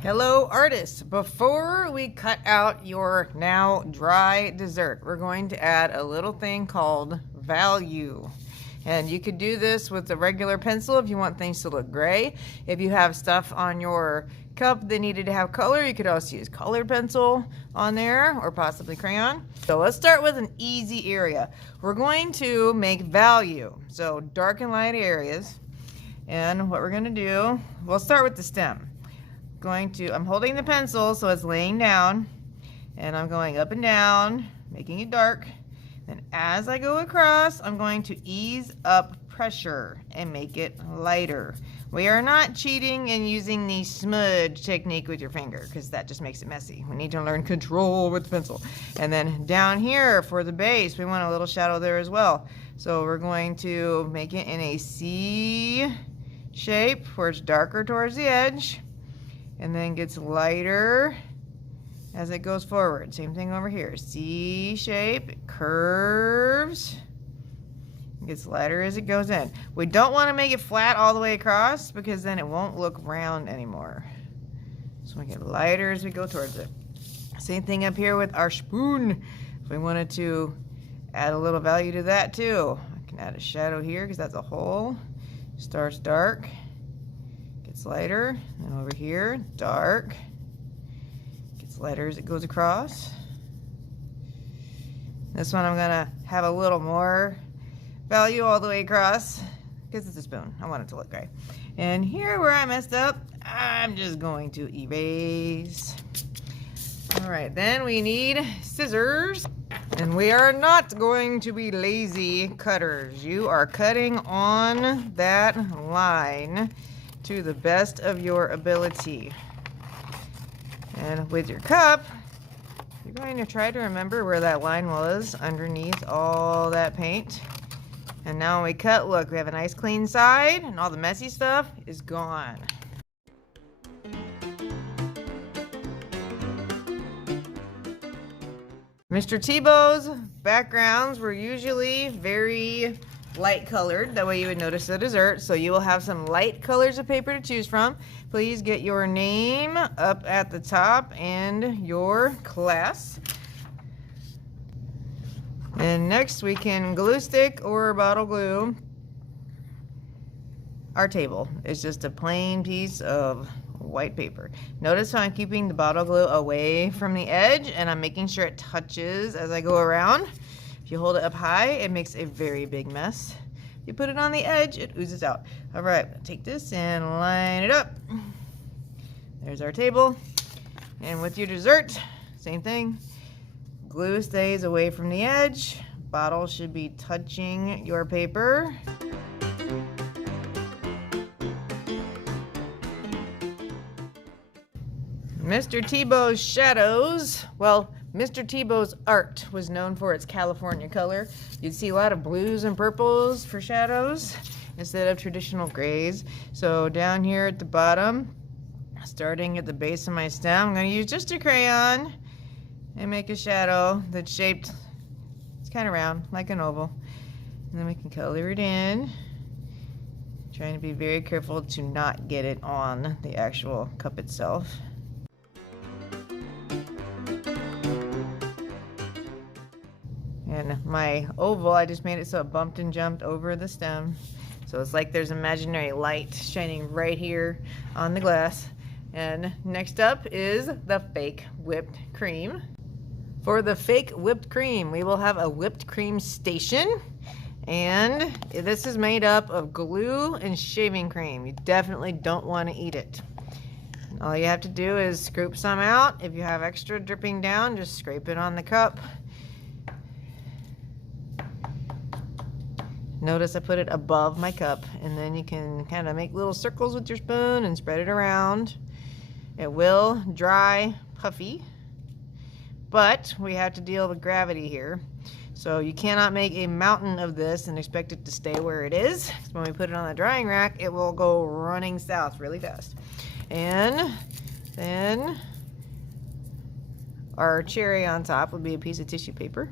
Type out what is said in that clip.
Hello artists, before we cut out your now dry dessert, we're going to add a little thing called value. And you could do this with a regular pencil if you want things to look gray. If you have stuff on your cup that needed to have color, you could also use colored pencil on there or possibly crayon. So let's start with an easy area. We're going to make value, so dark and light areas. And what we're going to do, we'll start with the stem. I'm holding the pencil so it's laying down, and I'm going up and down, making it dark. Then as I go across, I'm going to ease up pressure and make it lighter. We are not cheating and using the smudge technique with your finger because that just makes it messy. We need to learn control with the pencil. And then down here for the base, we want a little shadow there as well. So we're going to make it in a C shape where it's darker towards the edge, and then gets lighter as it goes forward. Same thing over here. C shape, it curves, gets lighter as it goes in. We don't want to make it flat all the way across because then it won't look round anymore. So we get lighter as we go towards it. Same thing up here with our spoon. If we wanted to add a little value to that too, I can add a shadow here because that's a hole. Starts dark, gets lighter, and over here, dark, gets lighter as it goes across. This one I'm gonna have a little more value all the way across because it's a spoon. I want it to look gray. And here where I messed up, I'm just going to erase. All right, then we need scissors. And we are not going to be lazy cutters. You are cutting on that line to the best of your ability. And with your cup, you're going to try to remember where that line was underneath all that paint. And now when we cut, look, we have a nice clean side and all the messy stuff is gone. Mr. Tebow's backgrounds were usually very light colored. That way you would notice the dessert. So you will have some light colors of paper to choose from. Please get your name up at the top and your class. And next we can glue stick or bottle glue our table. It's just a plain piece of white paper. Notice how I'm keeping the bottle glue away from the edge and I'm making sure it touches as I go around. If you hold it up high, it makes a very big mess. If you put it on the edge, it oozes out. All right, take this and line it up. There's our table. And with your dessert, same thing. Glue stays away from the edge. Bottle should be touching your paper. Mr. Tebow's shadows, well, Mr. Tebow's art was known for its California color. You'd see a lot of blues and purples for shadows instead of traditional grays. So down here at the bottom, starting at the base of my stem, I'm going to use just a crayon and make a shadow that's shaped, it's kind of round, like an oval. And then we can color it in. Trying to be very careful to not get it on the actual cup itself. And my oval, I just made it so it bumped and jumped over the stem. So it's like there's imaginary light shining right here on the glass. And next up is the fake whipped cream. For the fake whipped cream, we will have a whipped cream station. And this is made up of glue and shaving cream. You definitely don't want to eat it. All you have to do is scoop some out. If you have extra dripping down, just scrape it on the cup. Notice I put it above my cup, and then you can kind of make little circles with your spoon and spread it around. It will dry puffy, but we have to deal with gravity here. So you cannot make a mountain of this and expect it to stay where it is. When we put it on the drying rack, it will go running south really fast. And then our cherry on top would be a piece of tissue paper.